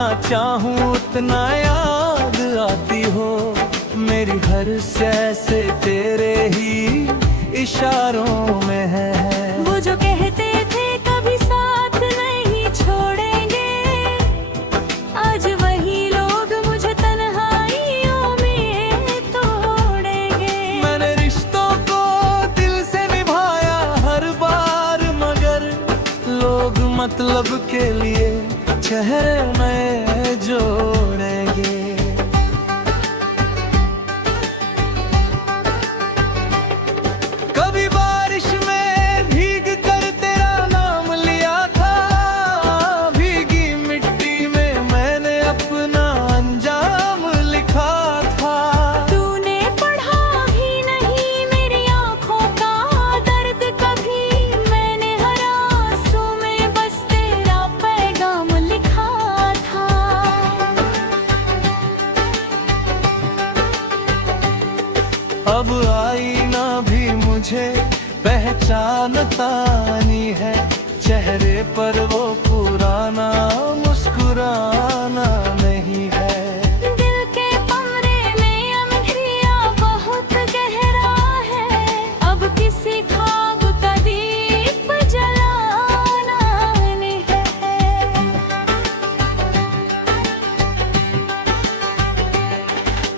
चाहूं उतना याद आती हो मेरी हर से तेरे ही इशारों में है। वो जो कहते थे कभी साथ नहीं छोड़ेंगे, आज वही लोग मुझे तन्हाइयों में तोड़ेंगे। मैंने रिश्तों को दिल से निभाया हर बार, मगर लोग मतलब के लिए चेहरे नए जोड़ेंगे। कभी बारिश में भीग कर तेरा नाम लिया था, भीगी मिट्टी में मैंने अपना अंजाम लिखा था। तूने पढ़ा भी नहीं मेरी आंखों का दर्द कभी, मैंने हर आंसू में बस तेरा पैगाम लिखा था। अब आईना भी मुझे पहचानता नहीं है, चेहरे पर वो पुराना मुस्कुराना नहीं है। दिल के कमरे में अंधेरा बहुत गहरा है, अब किसी ख्वाब का दीप जलाना नहीं है।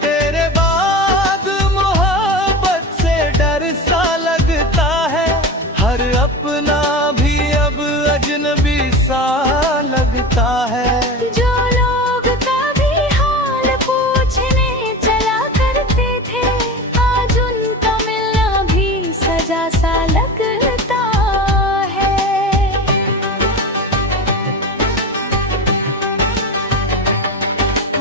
तेरे बाद मोहब्बत से डर सा लगता है, हर अपना भी अब अजनबी सा लगता है। जो लोग कभी हाल पूछने चला करते थे, आज उनका मिलना भी सजा सा लगता है।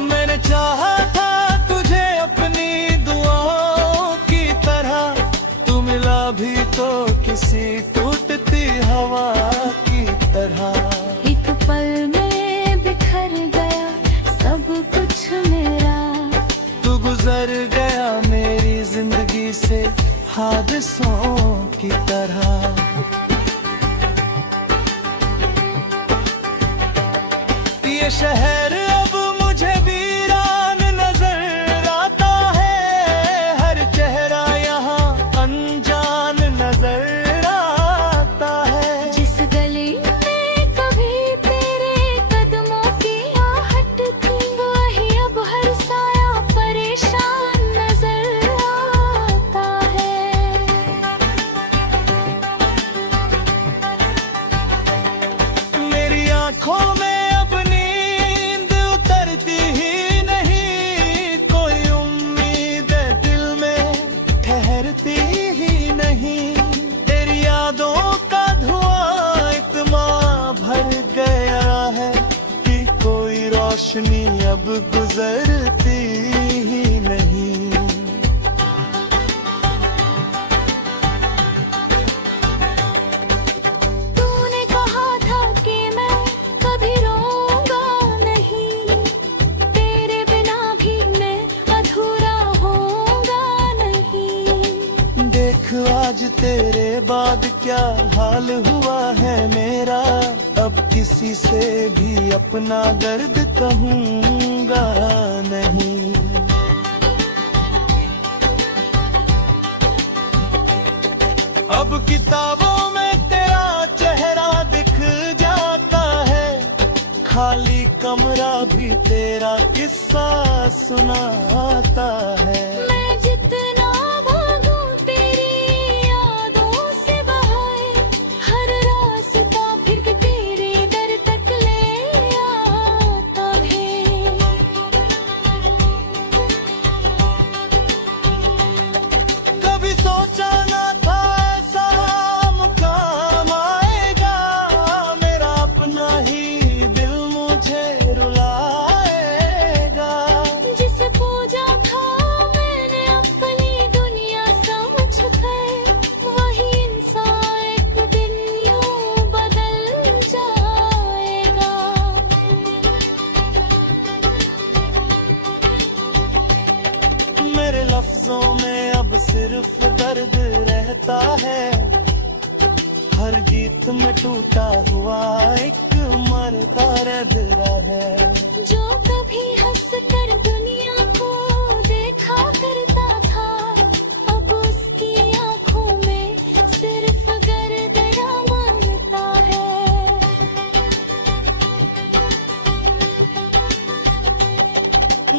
मैंने चाहा था तुझे अपनी दुआओं की तरह, तू मिला भी तो किसी टूटती हवा की तरह। एक पल में बिखर गया सब कुछ मेरा, तू गुजर गया मेरी जिंदगी से हादसों की तरह। ये शहर अब मुझे वीरान नजर आता है, हर चेहरा यहाँ अनजान नजर आता है। जिस गली में कभी तेरे कदमों की आहट थी, वही अब हर साया परेशान नजर आता है। मेरी आंखों में अब नींद उतरती ही नहीं, कोई उम्मीद दिल में ठहरती ही नहीं। तेरी यादों का धुआं इतना भर गया है कि कोई रोशनी अब गुजरती ही नहीं। तूने कहा था कि मैं कभी रोऊंगा नहीं, तेरे बिना भी मैं अधूरा होऊंगा नहीं। देख आज तेरे बाद क्या हाल हुआ है मेरा, अब किसी से भी अपना दर्द कहूँगा नहीं। अब किताबों में तेरा चेहरा दिख जाता है, खाली कमरा भी तेरा किस्सा सुनाता है। मैं जितना भागूं तेरी यादों से बहाए, हर रास्ता फिर तेरे दर तक ले आता है। कभी सोचा ना था ऐसा मुकाम आएगा, मेरा अपना ही दिल मुझे रुलाएगा। जिसे पूजा था मैंने अपनी दुनिया समझ कर, वही इंसान एक दिन यूं बदल जाएगा। मेरे लफ्जों में अब सिर्फ दर्द रहता है, हर गीत में टूटा हुआ एक मरता रहा है। जो कभी हंस कर दुनिया को देखा करता था, अब उसकी आंखों में सिर्फ गर्दना मांगता है।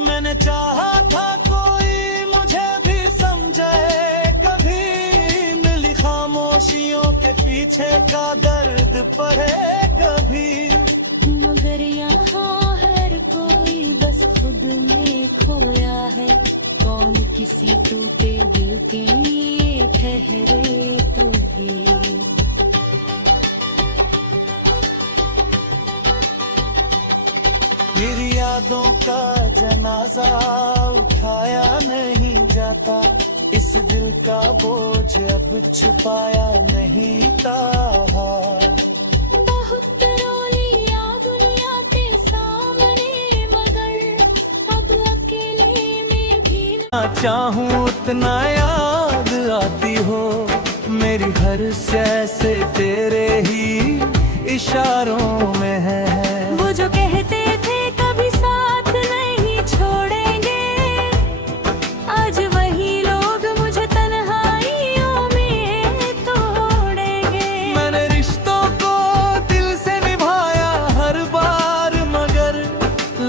मैंने चाहा था कोई मुझे भी समझे, कभी मिली खामोशियों के पीछे का दर्द पढ़े कभी। मगर यहाँ हर कोई बस खुद में खोया है, कौन किसी टूटे दिल के लिए ठहरे तो भी। मेरी यादों का जनाजा उठाया नहीं जाता, इस दिल का बोझ अब छुपाया नहीं था। बहुत रो लिया दुनिया के सामने, मगर अब अकेले में भी चाहूं उतना याद आती हो मेरी हर से तेरे ही इशारों में है। वो जो कहते थे कभी साथ नहीं छोड़ेंगे, आज वही लोग मुझे तन्हाइयों में तोड़ेंगे। मैंने रिश्तों को दिल से निभाया हर बार, मगर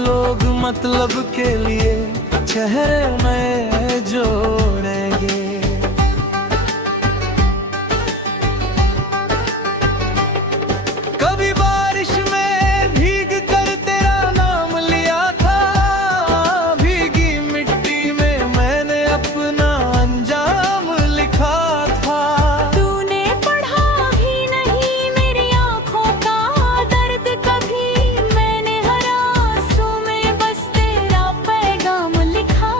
लोग मतलब के लिए चेहरे में जोड़ेंगे। कभी बारिश में भीग कर तेरा नाम लिया था, भीगी मिट्टी में मैंने अपना अंजाम लिखा था। तूने पढ़ा भी नहीं मेरी आंखों का दर्द कभी, मैंने हर आंसू में बस तेरा पैगाम लिखा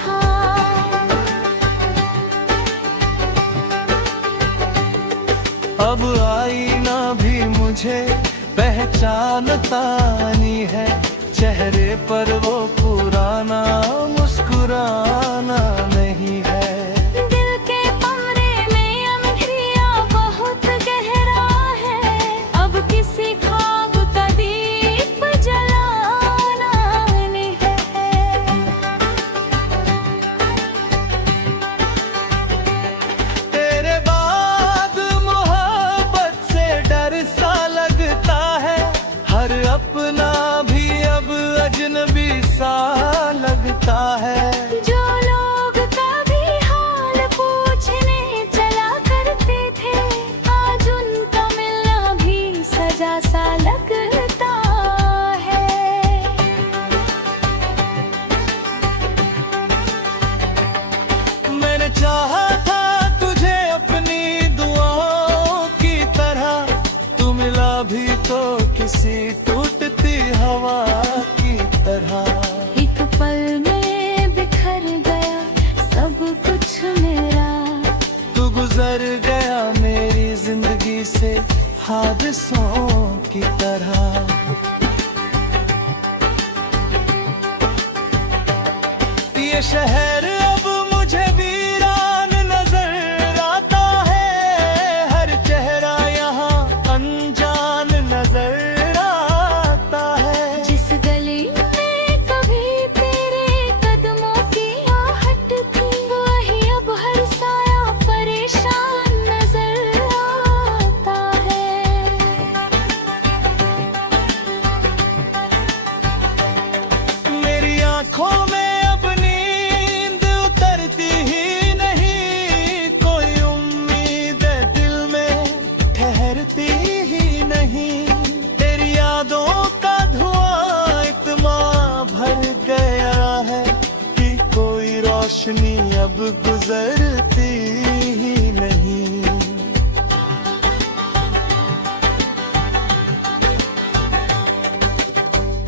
था। अब आईना भी मुझे पहचानता नहीं है, चेहरे पर वो पुराना मुस्कुराना नहीं है। दिल के कमरे में अंधेरा बहुत गहरा है, अब किसी ख्वाब का दीप जलाना नहीं है। तेरे बाद मोहब्बत से डर सा लगता है, हर अपना भी अब अजनबी सा लगता है। जो लोग कभी हाल पूछने चला करते थे, आज उनका मिलना भी सजा सा लगता है। मैंने चाहा था तुझे अपनी दुआओं की तरह, तू मिला भी तो किसी टूटती हवा की तरह। एक पल में बिखर गया सब कुछ मेरा, तू गुजर गया मेरी जिंदगी से हादसों की तरह। ये शहर अब मुझे वीरान नजर आता है, हर चेहरा यहाँ अनजान नजर आता है। जिस गली में कभी तेरे कदमों की आहट थी, वही अब हर साया परेशान नजर आता है। मेरी आंखों में अब नींद उतरती ही नहीं, कोई उम्मीद दिल में ठहरती ही नहीं। तेरी यादों का धुआं इतना भर गया है कि कोई रोशनी अब गुजरती ही नहीं।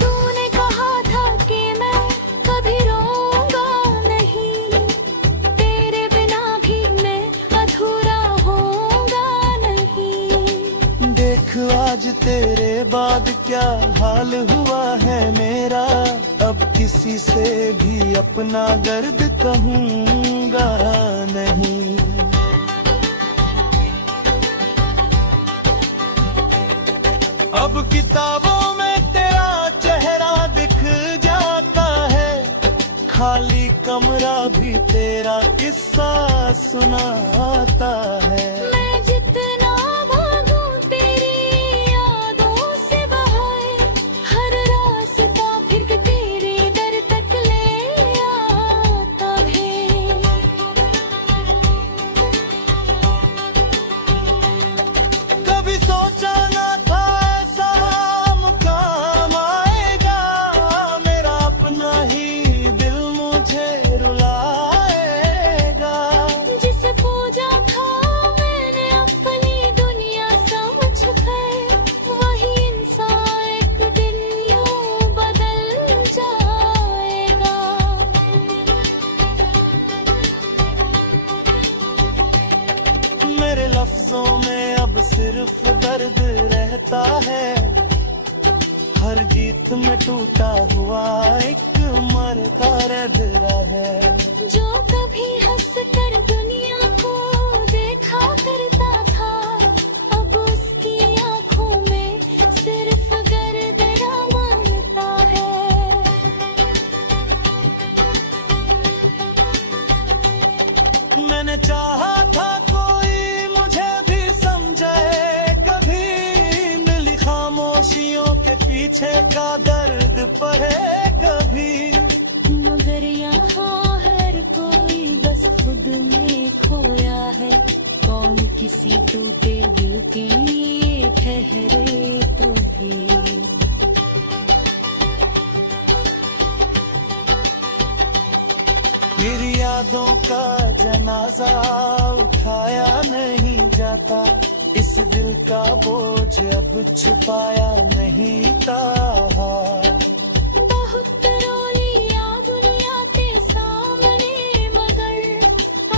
तूने कहा था कि मैं कभी रोऊंगा नहीं, तेरे बिना भी मैं अधूरा होऊंगा नहीं। देख आज तेरे बाद क्या हाल हुआ है मेरा, अब किसी से भी अपना दर्द कहूँगा नहीं। अब किताबों खाली कमरा भी तेरा किस्सा सुनाता है। मैं जितना भागूं तेरी यादों से बाहर, हर रास्ता फिर के तेरे दर तक ले आता है। कभी सोचा ना था ऐसा मुकाम आएगा, मेरा अपना ही दिल मुझे रुलाएगा। जिसे पूजा था मैंने अपनी दुनिया समझ कर, वही इंसान एक दिन यूं बदल जाएगा। मेरे लफ्जों में अब सिर्फ दर्द रहता है, हर गीत में टूटा हुआ एक मरता दिला है। जो कभी हंस कर दुनिया को देखा करता था, अब उसकी आंखों में सिर्फ गर्दना मांगता है। मैंने चाहा था कोई मुझे भी समझे, कभी मिली खामोशियों के पीछे का दर्द पढ़े कभी। मगर यहाँ हर कोई बस खुद में खोया है, कौन किसी टूटे दिल के लिए ठहरे तो भी। मेरी यादों का जनाजा उठाया नहीं जाता, इस दिल का बोझ अब छुपाया नहीं था। बहुत रो लिया दुनिया के सामने, मगर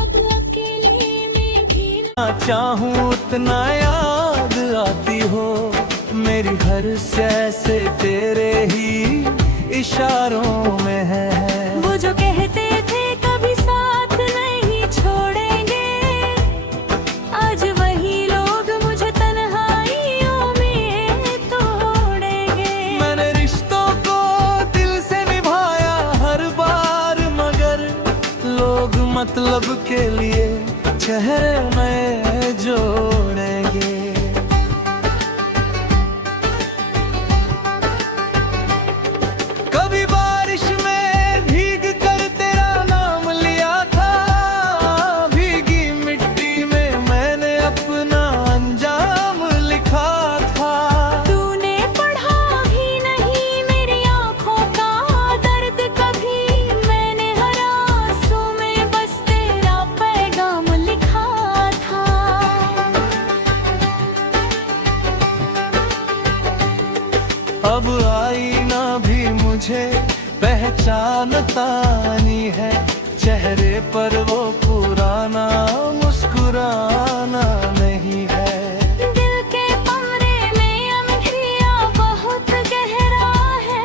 अब अकेले में भी चाहूं उतना याद आती हो, मेरी हर सह से तेरे ही इशारों में है। वो जो कहते थे कभी साथ नहीं छोड़ेंगे, आज वही लोग मुझे तन्हाइयों में तोड़ेंगे। मैंने रिश्तों को दिल से निभाया हर बार, मगर लोग मतलब के लिए चेहरे में जोड़ेंगे। कभी बारिश में भीग कर तेरा नाम लिया था, भीगी मिट्टी में मैंने अपना अंजाम लिखा था। तूने पढ़ा भी नहीं मेरी आंखों का दर्द कभी, मैंने हर आंसू में बस तेरा पैगाम लिखा था। अब आईना भी मुझे पहचानता नहीं है, चेहरे पर वो पुराना मुस्कुराना नहीं है। दिल के कमरे में अंधेरा बहुत गहरा है,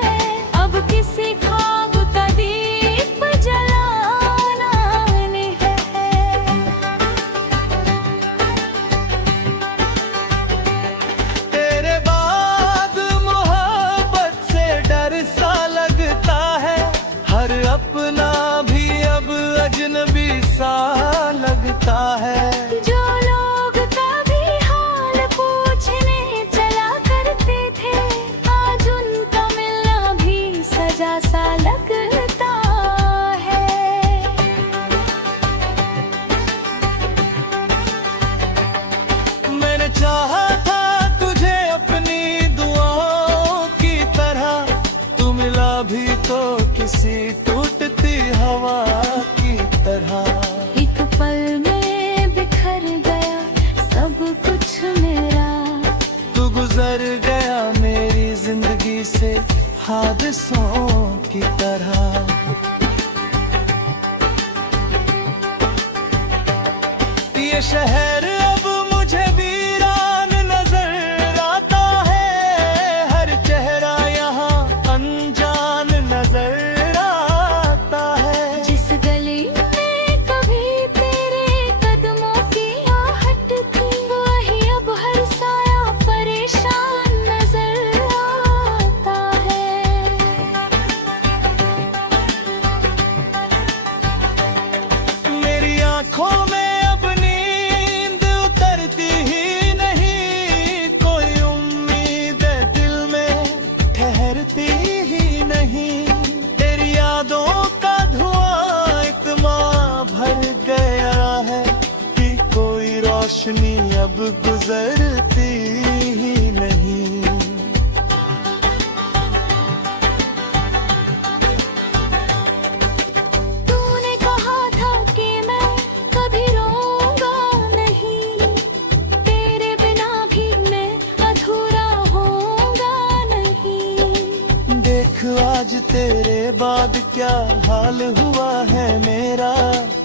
अब किसी ख्वाब का दीप जलाना नहीं है। तेरे बाद मोहब्बत से डर सा लगता है, हर अपना भी अब अजनबी सा लगता है। जो लोग कभी हाल पूछने चला करते थे, आज उनका मिलना भी सजा सा लगता है। मैंने चाहा था तुझे अपनी दुआओं की तरह, तू मिला भी तो किसी टूटती हवा की तरह। एक पल में बिखर गया सब कुछ मेरा, तू गुजर गया मेरी जिंदगी से हादसों की तरह। ये शहर अब मुझे वीरान नजर आता है, हर चेहरा यहाँ अनजान नजर आता है। जिस गली में कभी तेरे कदमों की आहट थी, वही अब हर साया परेशान नजर आता है। अब गुजरती ही नहीं। तूने कहा था कि मैं कभी रोऊंगा नहीं, तेरे बिना भी मैं अधूरा होऊंगा नहीं। देख आज तेरे बाद क्या हाल हुआ है मेरा,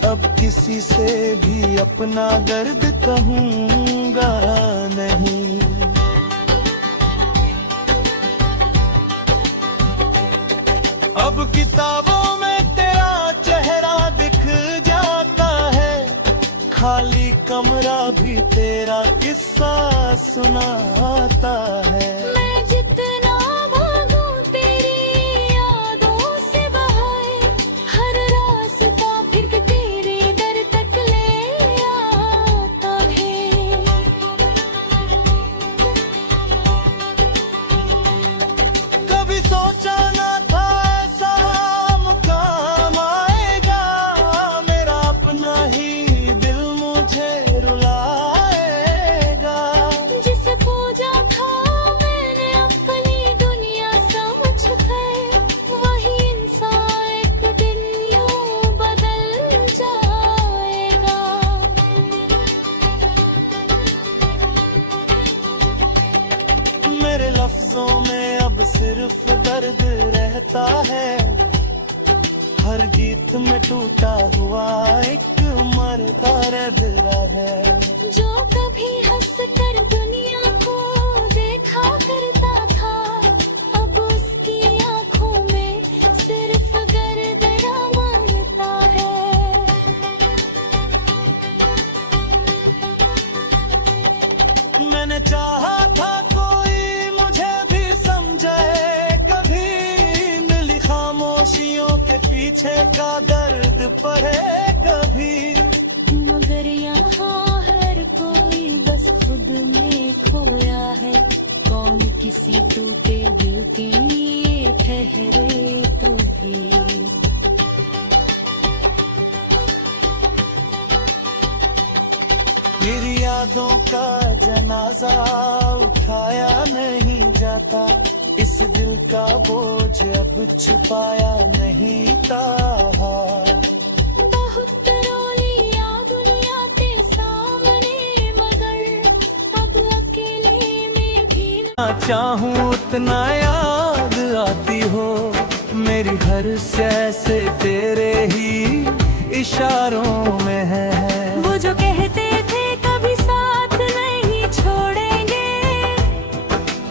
अब किसी से भी अपना दर्द कहूँगा नहीं। अब किताबों में तेरा चेहरा दिख जाता है, खाली कमरा भी तेरा किस्सा सुनाता है। मैं जितना भागूं तेरी यादों से बहाए, हर रास्ता फिर के तेरे दर तक ले आता है। कभी सोचा ना था ऐसा मुकाम आएगा, मेरा अपना ही दिल मुझे रुलाएगा। जिसे पूजा था मैंने अपनी दुनिया समझ कर, वही इंसान एक दिन यूं बदल जाएगा। मेरे लफ्जों में अब सिर्फ दर्द रहता है, हर गीत में टूटा हुआ एक मरता दर्द है। जो कभी हंस कर दुनिया को देखा करता था, अब उसकी आंखों में सिर्फ गर्दना मारता है। मैंने चाहा था कोई मुझे भी समझे कभी, मिली खामोशियों के पीछे का दर्द पढ़े कभी। मगर यहाँ हर कोई बस खुद में खोया है, कौन किसी टूटे दिल के लिए ठहरे तो भी। मेरी यादों का जनाजा उठाया नहीं जाता, इस दिल का बोझ अब छुपाया नहीं था। बहुत रो लिया दुनिया के सामने, मगर अब अकेले में भी चाहूं उतना याद आती हो, मेरी हर सह से तेरे ही इशारों में है। वो जो कहते थे कभी साथ नहीं छोड़ेंगे,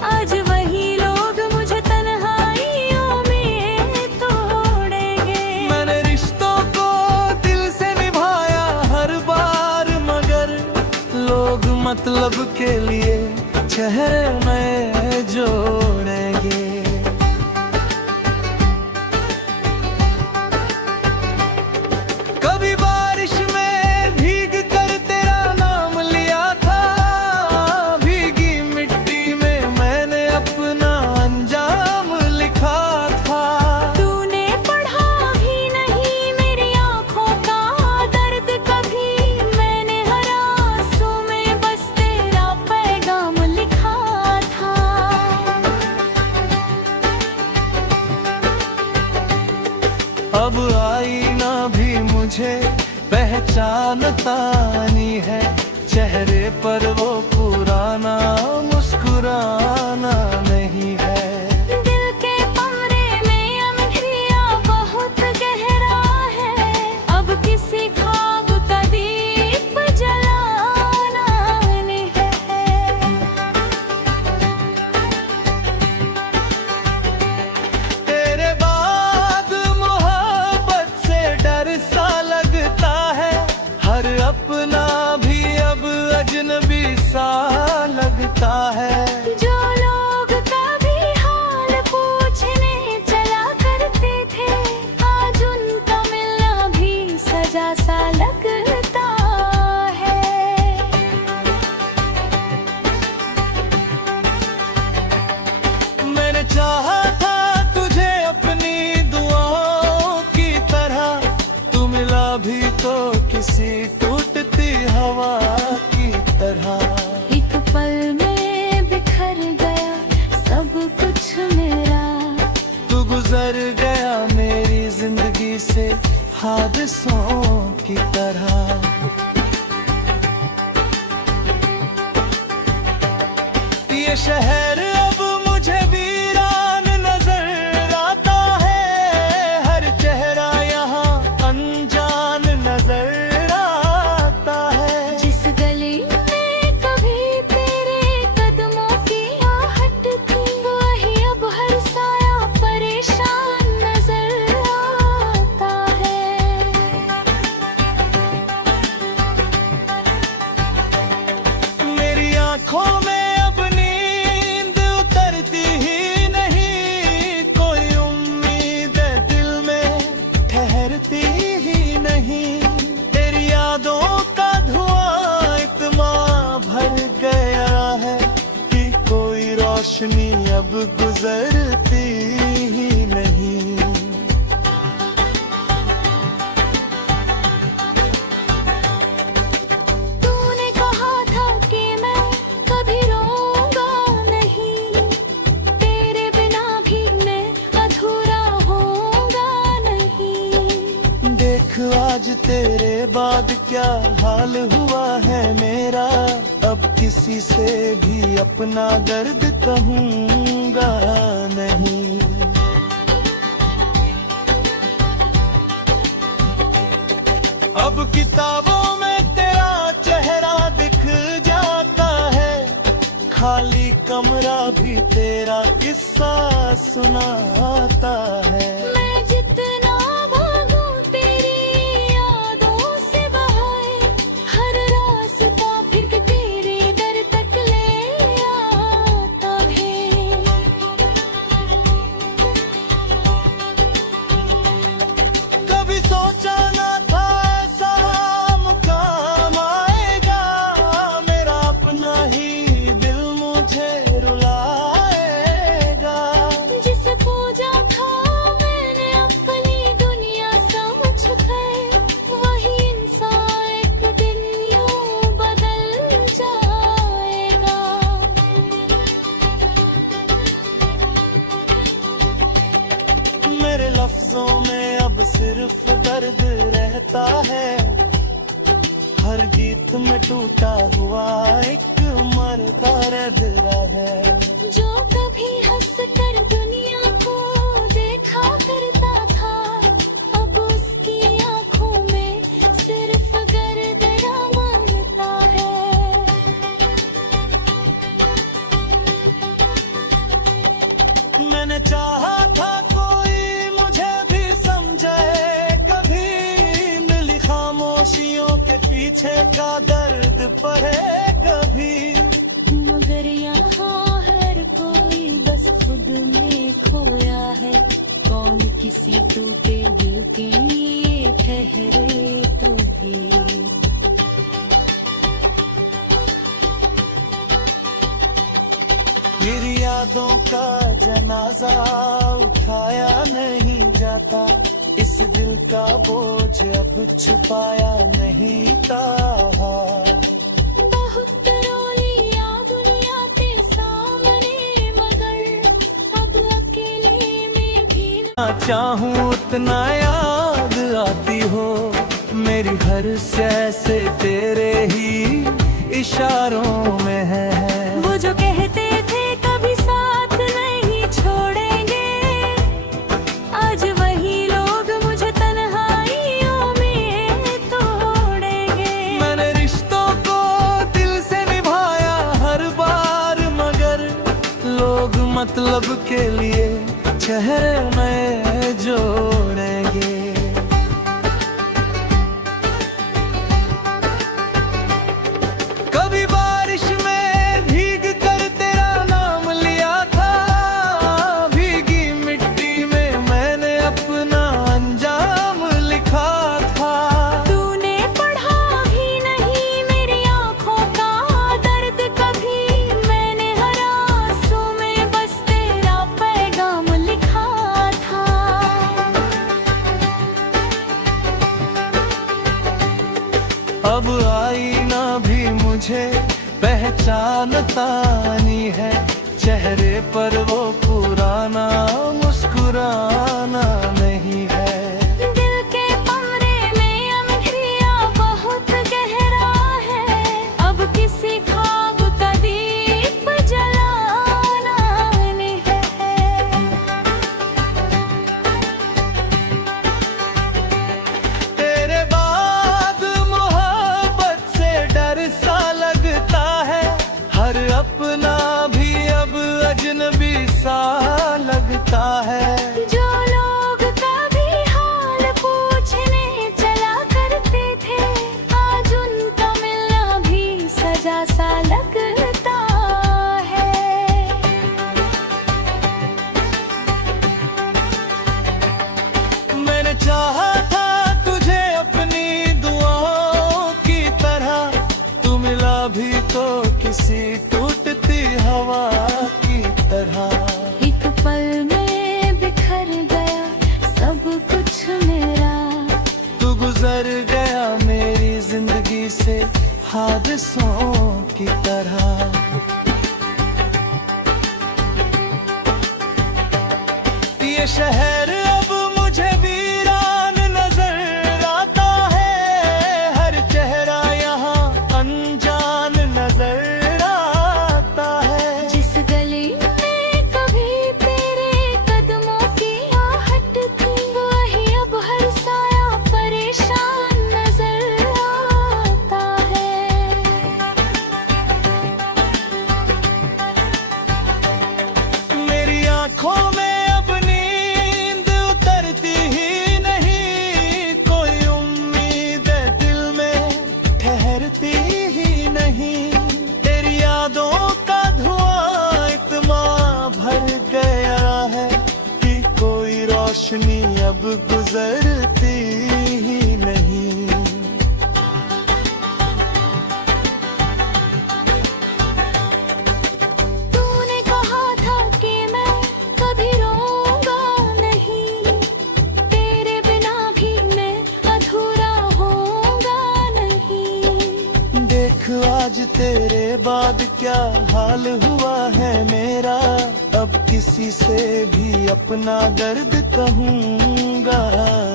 आज वही लोग मुझे तन्हाइयों में तोड़ेंगे। मैंने रिश्तों को दिल से निभाया हर बार, मगर लोग मतलब के लिए चेहरे में जोड़ेंगे। कभी बारिश में भीग कर तेरा नाम लिया था, भीगी मिट्टी में मैंने अपना अंजाम लिखा था। तूने पढ़ा भी नहीं मेरी आंखों का दर्द कभी, मैंने हर आंसू में बस तेरा पैगाम लिखा था। अब आईना भी मुझे पहचानता नहीं है, चेहरे पर वो पुराना मुस्कुराना नहीं है। दिल के कमरे में अंधेरा बहुत गहरा है, अब किसी ख्वाब का दीप जलाना नहीं है। तेरे बाद मोहब्बत से डर सा लगता है, हर अपना भी अब अजनबी सा लगता है। जो आज तेरे बाद क्या हाल हुआ है मेरा। अब किसी से भी अपना दर्द कहूँगा नहीं। अब किताबों में तेरा चेहरा दिख जाता है, खाली कमरा भी तेरा किस्सा सुनाता है। मैं जितना भागूं तेरी यादों से बाहर, हर रास्ता फिर के तेरे दर तक ले आता है। कभी सोचा ना था ऐसा मुकाम आएगा, मेरा अपना ही दिल मुझे रुलाएगा। जिसे पूजा था मैंने अपनी दुनिया समझ कर, वही इंसान एक दिन यूं बदल जाएगा। मेरे लफ्जों में अब सिर्फ दर्द रहता है, हर गीत में टूटा हुआ एक मरता दर्द है। जो कभी हंस कर दुनिया को देखा करता था, अब उसकी आंखों में सिर्फ गर्दना मांगता है। मैंने चाहा था कोई मुझे भी समझे कभी, मिली खामोशियों के पीछे का दर्द पड़े कभी। मगर यहाँ हर कोई बस खुद में खोया है, कौन किसी टूटे दिल के लिए ठहरे तो भी। मेरी यादों का जनाजा उठाया नहीं जाता, इस दिल का बोझ अब छुपाया नहीं था। बहुत रो लिया दुनिया के सामने, मगर अब अकेले में भी ना चाहूं उतना याद आती हो, मेरी हर सह से तेरे ही इशारों में है। वो जो कहते थे कभी साथ नहीं छोड़ेंगे, आज वही लोग मुझे तन्हाइयों में तोड़ेंगे। मैंने रिश्तों को दिल से निभाया हर बार, मगर लोग मतलब के लिए चेहरे नए जोड़ेंगे। कभी बारिश में भीग कर तेरा नाम लिया था, भीगी मिट्टी में मैंने अपना अंजाम लिखा था। तूने पढ़ा भी नहीं मेरी आंखों का दर्द कभी, मैंने हर आंसू में बस तेरा पैगाम लिखा था। अब आईना भी मुझे पहचानता नहीं है, चेहरे पर वो पुराना मुस्कुराना नहीं है। दिल के कमरे में अंधेरा बहुत गहरा है, अब किसी ख्वाब का दीप जलाना नहीं है। तेरे बाद मोहब्बत से डर सा लगता है, हर अपना भी अब अजनबी सा लगता है। जो लोग कभी हाल पूछने चला करते थे, आज उनका मिलना भी सजा सा लगता है। मैंने चाहा था तुझे अपनी दुआओं की तरह, तू मिला भी तो किसी टूटती हवा की तरह। एक पल में बिखर गया सब कुछ मेरा, तू गुजर गया मेरी जिंदगी से हादसों की तरह। ये शहर अब मुझे वीरान नजर आता अब गुजरती ही नहीं। तूने कहा था कि मैं कभी रोऊंगा नहीं, तेरे बिना भी मैं अधूरा होऊंगा नहीं। देख आज तेरे बाद क्या हाल हुआ है मेरा, अब किसी से भी अपना दर्द कहूँगा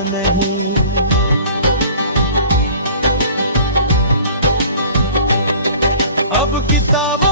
नहीं। अब किताबों